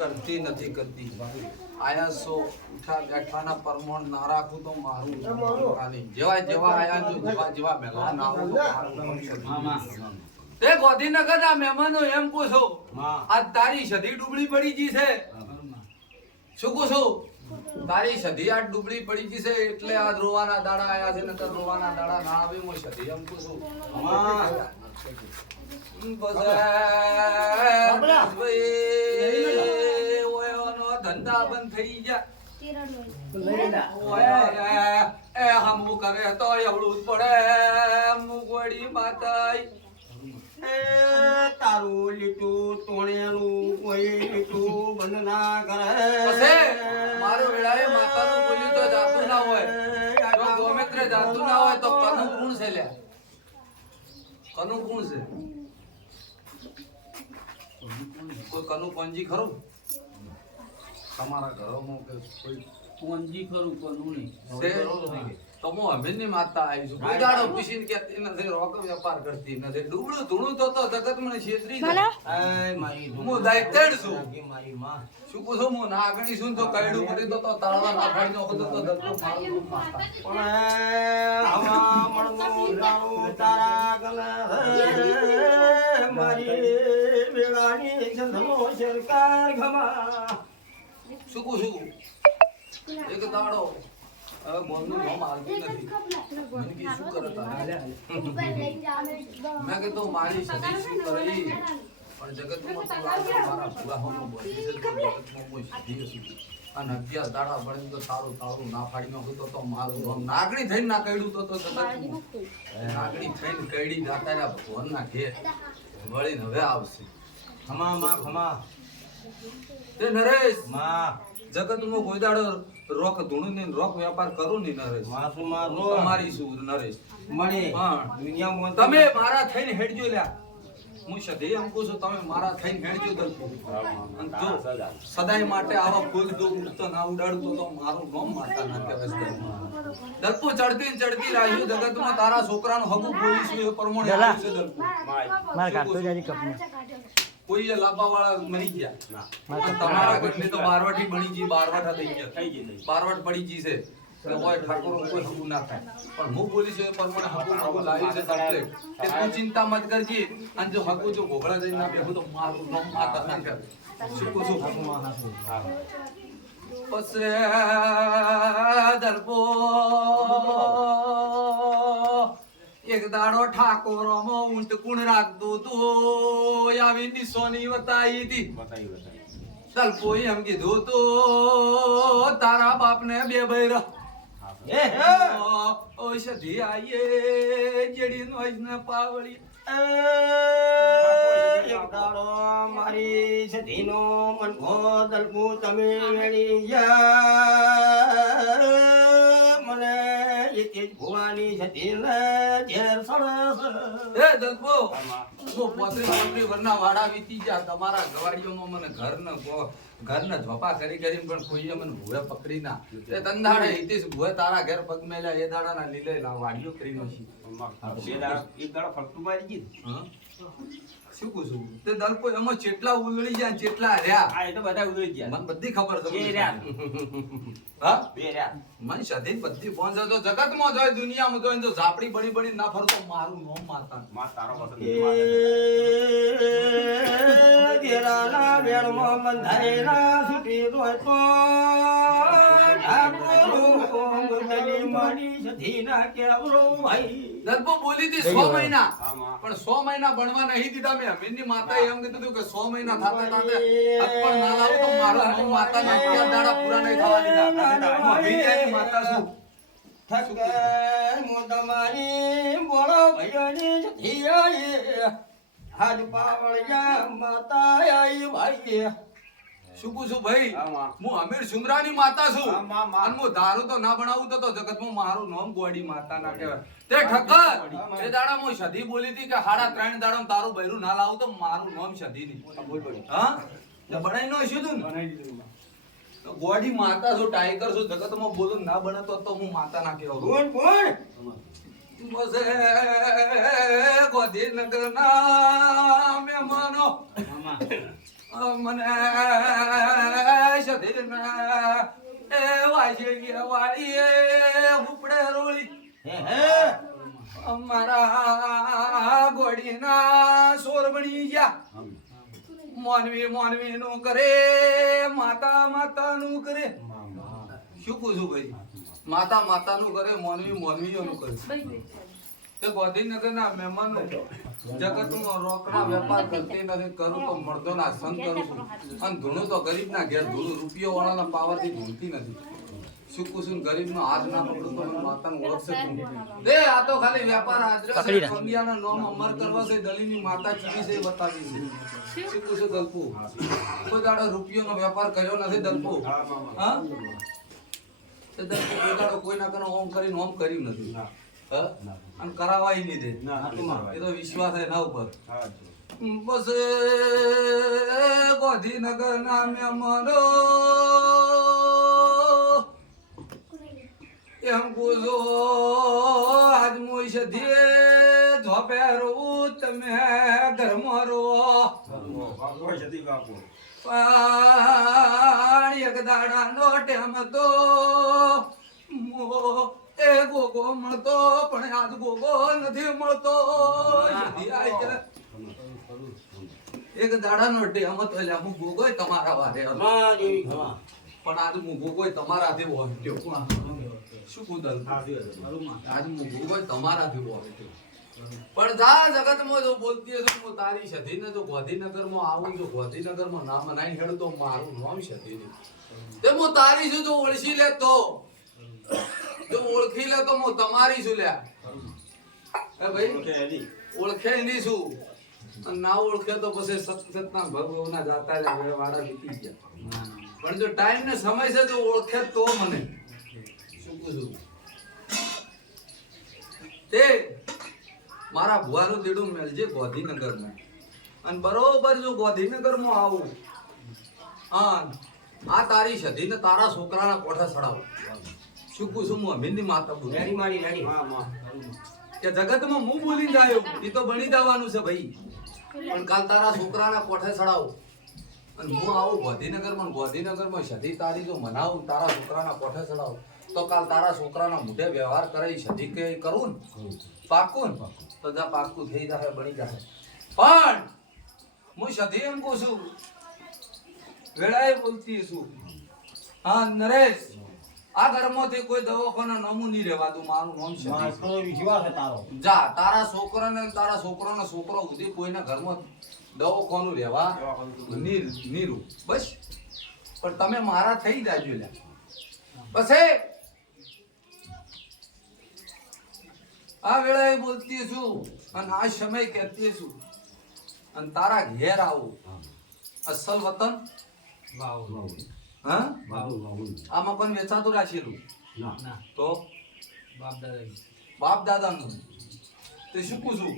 કરતી નથી કરતી. આયા સો ઉઠા બેઠાના પરમણ ના રાખું તો મારું ખાલી જેવા જેવા આયા જો જેવા જેવા મેલા ના આવું તો ગોધીનગર ના મહેમાનો એમ પૂછો આ તારી સધી ડુબળી પડી ગઈ છે. શું પૂછો તારી સધી આજ ડુબળી પડી ગઈ છે એટલે આ રોવાના દાડા આયા છે નતર રોવાના દાડા ના આવે હું સધી એમ પૂછું ભાઈ. ઓયોનો બંધ થઈ ગયા. હમું કરે તો એવડું જ પડે. મુગવડી માતાઈ. તારું લીટું તોણેલું કોઈ લીટું બંધ ના કરે પછી વેળાએ માતાનું બોલ્યું તો જાતું ના હોય. જો ગોમિત્ર જાતું ના હોય તો કનું ગુણ છે લ્યા. કનું ગુણ છે. કોઈ કનું પંજી ખરું? તમારા ઘરોમાં કે કોઈ કોંજી ખરું કોનું નહીં. તમો તો હું. માતા આવી છું. કોઈ દાડો પીસીને કહેતી નથી રોક વેપાર કરતી નથી. ડૂબડું ધૂણું તો તો જગત મને છેતરી જાય. મારી હું દાયતેડ છું. મારી માં. શું કહું છું હું નાગણી છું તો કઈડું પડી તો તો તાળવા ના પાડી નાખો તો તો દત્તો મારું માતા. પણ હવા મળનું લાવું તારા ગલે મારી વેળાની જન્મો સરકાર ઘમા. સુકું છું એક દાડો. હવે બોલનું નામ આવતું નથી. મને શું? મેં કીધું મારી સદી શું કરે? પણ જગતમાં તો મારા ભુલાઓનો બોલી. જગતમાં કોઈ સદી હશે. અને અગિયાર દાડા ભણીને તો સારું સારું ના ફાડી નાખું તો તો મારું નાગણી થઈને ના કઈડું તો તો નાગણી થઈને કઈડી રહ્યા ભગવાનના ઘેર. વળીને હવે આવશે. ખમા માં ખમા તે નરેશ! માં. જગતમાં કોઈ દાડો રોક ધૂણું ને રોક વેપાર કરું ને નરેશ. માસુ મારો તમારી શું નરેશ? મણી હા. દુનિયામાં તમે મારા થઈને હેડજો લ્યા. હું સદે એમ કહું છું તમે મારા થઈને હેડજો દલપુ અને જો સદાય માટે આવા ફૂલ જો ઉડતો ના ઉડાડતો તો તો મારું નામ માતા ના કહેવાય. દલપુ ચડતી ને ચડતી રાહ્યો જગતમાં તારા છોકરાનું હકુ બોલીશું એ પ્રમાણે આવ્યું છે દલપુ મારે કાઢતો જાજી કપનું. કોઈએ લાંબાવાળા મરી ગયા. તમારા ઘરની તો બારવાટી બની ગઈ બારવાટા થઈ ગયા. બારવટ પડી ગઈ છે. ઠાકોર કોઈ હકુ ના થાય. પણ હું બોલીશ એ પ્રમાણે હકુ હકુ લાવી છે કમ્પ્લીટ કે તું ચિંતા મત કરજી. અને જો હકુ જો ઘોઘળા જઈને ના બેહું તો મારું નામ માતા ના કરે શું કહું છું પસરે દર્પો દાડો ઠાકોરમો ઊંટ કુણ રાખતો તો આવી નિશોની બતાવી હતી. દલ્પો એમ કીધું તો તારા બાપને બે એ ઔષધિ આઈએ જેડી નોઈજ ને પાવળી મારી મનખો તમે મને એક ભુવાની સતીને ઝેર સળસ હે દલ્પો હું પોતરી પોતરી વરના વાડા વીતી જા તમારા ગવાડીઓમાં મને ઘર ન ઘર ન ધોપા કરી કરી પણ કોઈએ મને ભૂવે પકડી ના. તે તંદાડે હિતીશ ભૂવે તારા ઘર પગ મેલ્યા એ દાડાના લીલે વાડીઓ કરી નાખી. હા? શું કહું છું? તે દલ્પો એમાં ચેટલા ઉલળી જાય ચેટલા રહ્યા. મને બધી ખબર છે બે રહ્યા. હા? મને સધી બધી પહોંચ તો જગતમાં જોય દુનિયામાં જોય ને ઝાપડી બની બની ના ફરતો મારું નોમ માતા તેરાના વેણમાં બંધાયેલા છૂટી રોય તો ઠાકોરો કેવરો ભાઈ દલ્પો બોલી હતી સો મહિના પણ સો મહિના ભણવા નહીં દીધા મેં અમીરની માતાએ એમ કીધું હતું કે સો મહિના થાતા થાતા પણ ના લાવું તો મારું નામ માતા ના અગિયાર દાડા પૂરા નહીં થવા દીધા હું અમીરિયાની માતા છું થકે મોદમારી બોલો ભૈયાની જથિયાએ હાજ પાવળિયા માતા આઈ ભાઈ શું કહું છું ભાઈ હું અમીર સુમરાની માતા છું. અને હું દારૂ તો ના બનાવું તો જગતમાં મારું નામ ગોડી માતા ના કહેવાય. તે ઠક્કર એ દાડા હું સધી બોલી હતી કે હાડા ત્રણ દાડા તારું બૈરું ના લાવું તો મારું નામ સધી નહીં. હા? તે બનાઈ નો હશે તું તો ગોડી માતા છું ટાઈગર છું જગતમાં બોલું ના બને તો હું માતા ના કહેવાય. કોણ કોણ બસે ગોધીનગર ના મહેમાનો મને સધીરના એ વાજે વાળી ઉપડે રોળી અમારા ગોડીના સોર બની ગયા મોનવી મોનવી નું કરે માતા માતા નું કરે શું પૂછું ભાઈ માતા માતા નું કરે મોનવી મોનવી નું કરે તે ગોધીનગર ના મહેમાનનું જગતમાં રોકડા વેપાર કરતી નથી કરું તો મળતો સંગ કરું છું. અને ધૂણું તો ગરીબના ઘેર ધૂણું રૂપિયો વાળાના પાવરથી ધૂણતી નથી. શું ગરીબનો હાથ ના પકડું તો મને માતાનું ઓળખશે કોણ? દે આ તો ખાલી વેપાર હાજર છે રાખ. કંડિયાનો અમર કરવા છે દલીની માતા ચીડી છે બતાવી છે. છું દલપુ? કોઈ દાડો રૂપિયોનો વેપાર કર્યો નથી દલપુ? હા? દલપુ કોઈ દાડો કોઈના કનો ઓમ કરીને ઓમ કર્યું નથી. અને કરાવાય નહીં દે એ તો વિશ્વાસ છે એના ઉપર. બસ ગાંધીનગર નામે અમારો. એમ પૂછો આજ મોઈ સધીએ ધોપે રહું તમે ઘરમાં રહો પણ એક દાડાનો ટેમ તો મો ગોગો મળતો પણ આજ ગોગો નથી મળતો. એક દાડા નો એક અમત એટલે હું ગોગો તમારા વારે માં પણ આજ હું ગોગો તમારા થી વહોટ્યો શું કુદલ આજ હું ગોગો તમારા થી વહોટ્યો પણ જા જગતમાં જો બોલતી હશે હું તારી સધીને જો ગાંધીનગરમાં આવું જો ગાંધીનગરમાં નામ નાઈ હેડ તો મારું નામ સધી તે હું તારી છું જો ઓળખી લે તો જો ઓળખી લે તો હું તમારી છું લ્યા. હે ભાઈ ઓળખે નહીં છું. ના ઓળખે તો પછી સતના ભગવાના જાતા રે હવે વાડા વીતી ગયા. પણ જો ટાઈમ ને સમય છે જો ઓળખે તો મને. શું કહું તે મારા ભુવાનું દીડું મેલજે ગાંધીનગરમાં. અને બરોબર જો ગોધીનગરમાં આવું હા આ તારી સધીને તારા છોકરાના કોઠા ચડાવું શું સુમુ છું હું અમીનની માતા બોલું. રેડી હા રેડી કે જગતમાં હું બોલી જાયો એ તો બની જવાનું છે ભાઈ. પણ કાલ તારા છોકરાના કોઠે ચડાવો? અને હું આવું ગાંધીનગરમાં ગાંધીનગરમાં સધી તારી જો મનાવું તારા છોકરાના કોઠે ચડાવું. તો કાલ તારા છોકરાના મોઢે વ્યવહાર કરે સધી કે કરું ને પાકું ને તો જા પાકું થઈ જાય બની જાય પણ હું સધી એમ કહું છું વેળાએ બોલતી છું. હા નરેશ. આ ઘરમાંથી કોઈ દવાખાના નમું નહીં રહેવા દઉં મારું નામ છે. મારો વિશ્વાસ છે તારો. જા તારા છોકરાને અને તારા છોકરાનો છોકરો સુધી કોઈના ઘરમાં દવાખાનું રહેવા નીર નીરું. બસ. પણ તમે મારા થઈ જાજો લ્યા. પછી આ વેળાએ બોલતી છું અને આ સમય કહેતી છું. અને તારા ઘેર આવું. અસલ વતન હા? આમાં પણ વેચાતું રાખેલું? તો? બાપ દાદાનું. તે શું છું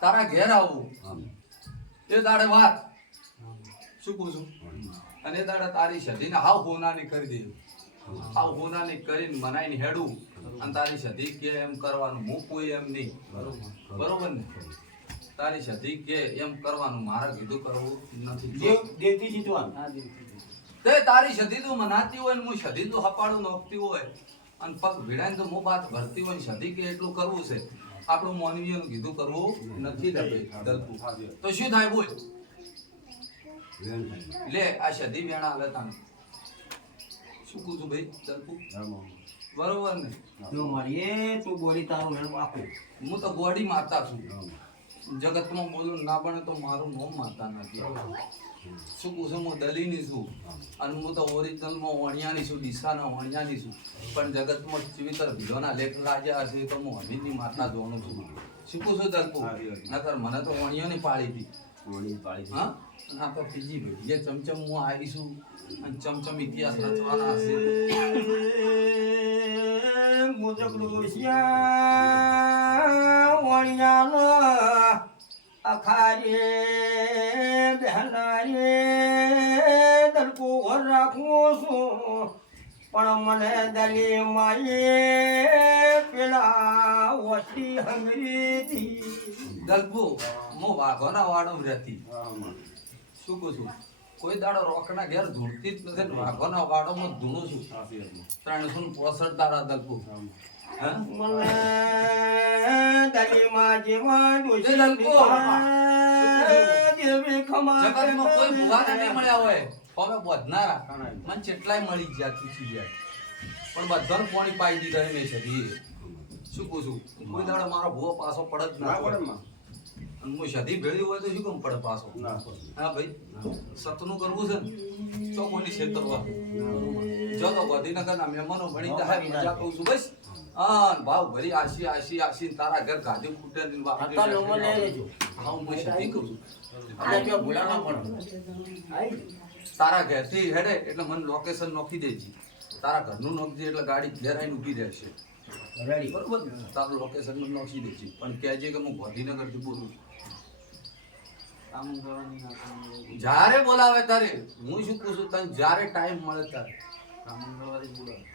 તારા ઘેર આવું. એ દાડે વાત. શું છું અને દાડા દાડે તારી સધીને હાવ હોનાની કરી દે. હાવ હોનાની કરીને મનાઈને હેડું. અને તારી સધી કે એમ કરવાનું મૂકવું એમ નહીં. બરોબર. બરોબર ને? તારી સધી કે એમ કરવાનું? મારા કીધું કરવું નથી. દેવ દેવતી જીતવાન તે તારી સધી તું મનાતી હોય ને હું સધી તું હપાડું નોખતી હોય અને પગ ભીડાઈને તો મો બાત ભરતી હોય ને સધી કે એટલું કરવું છે. આપણું મોનવીઓનું કીધું કરવું નથી દલપુ તો શું થાય બોલ? લે આ સધી વેણા હવે તાને. શું કહું છું ભાઈ દલપુ બરોબર ને? જો મારી તું બોડી તારું મેળવું આપું. હું તો ગોડી મારતા છું. જગતમાં બોલું ના બને તો મારું નામ માતા નથી. શું કહું છું હું દલીની છું. અને હું તો ઓરિજિનલમાં વણિયાની છું દિશાના વણિયાની છું. પણ જગતમાં ચિવિતર ભીલોના લેખ લાગ્યા હશે તો હું હમીરની માતા જોવાનું છું. શું કહું છું દલપુ નકર મને તો વણિયાની પાળી હતી. હા? અને આ તો ત્રીજી ભાઈ જે ચમચમ હું આવીશું અને ચમચમ ઇતિહાસ રચવાના હશે. મુદ્રક ડોસિયા અખારે બહેનારે દલકો ઘર રાખું છું. પણ મને દલી માયે પેલા ઓછી હંગરી દલપુ હું વાઘોના વાડમ રહેતી. શું કહું છું? કોઈ દાડો રોકના ઘેર ધૂળતી જ નથી ને વાઘોના વાડોમાં ધૂણું છું. ત્રણસો ને પોસઠ દાડા દલકો. પણ બધાને પોણી પાઈ દીધા મેં છે. શું કહું છું? કોઈ દાડો મારો ભૂવો પાછો પડત ના પડે. હું સધી ભેળી હોય તો શું કેમ પડે પાછો? હા ભાઈ સતનું કરવું છે ને તો કોની છેતરવા? જો તો ગાંધીનગર ના મહેમાનો ભણી જાય મજા કહું છું બસ. હા ભાવ ભરી આશી આશી આશી તારા ઘર ગાદી ફૂટે ને હા હું સધી કહું છું. તારા ઘરથી હેડે એટલે મને લોકેશન નોખી દેજી. તારા ઘરનું નોખજે એટલે ગાડી ઘેર આવીને ઊભી રહેશે. બરાબર તારું લોકેશન નોખી દેજે. પણ કહેજે કે હું ગાંધીનગરથી બોલું છું. જ્યારે બોલાવે તારે હું શું પૂછું છું તને? જ્યારે ટાઈમ મળે તારે કામ બોલાવે.